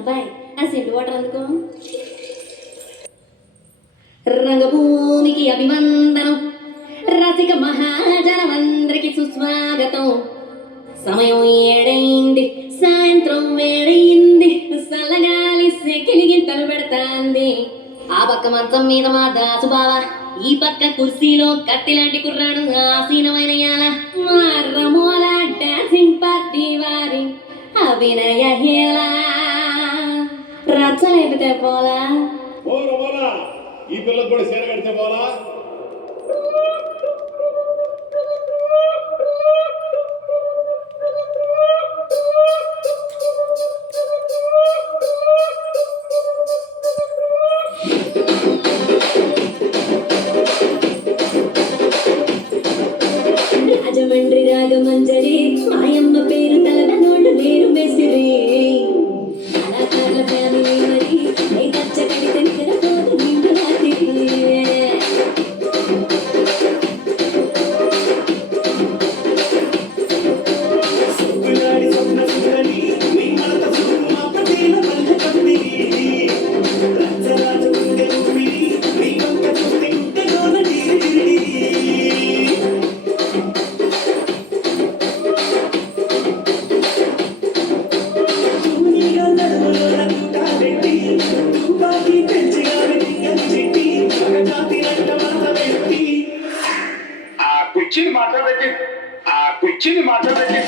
అబ్బాయి ఆ scent water అందుకో. రంగభూమికి అభివందనం, రసిక మహాజనమందరికి సుస్వాగతం. సమయం 7 సాయంత్రం వేడయింది, సల్లగాలి సెకిలి గింతలు పెడతాంది. ఆ పక్క మంచం మీద మా దాసు బావ, ఈ పక్క కుర్సీలో కత్తిలాంటి కుర్రాడు ఆసీనమైన యాల. మా రమోల డాన్సింగ్ పార్టీ వారి అభినయ హేళ. రచ్చలేపితే పోలా ఈ పిల్లలు కూడా సేర కడితే పోలా. రాజమండ్రి రాగమంజరి మాయమ్మ పేరు తలన నోటు వేరు మెసిరి. కళాకారుల ఫ్యామిలీ మరి ఏ కచ్చ కడితే నిద్రపోదు నిండు రాత్రి. కుర్చీని మాట్లాడబెట్టి కుర్చీని మాట్లాడండి.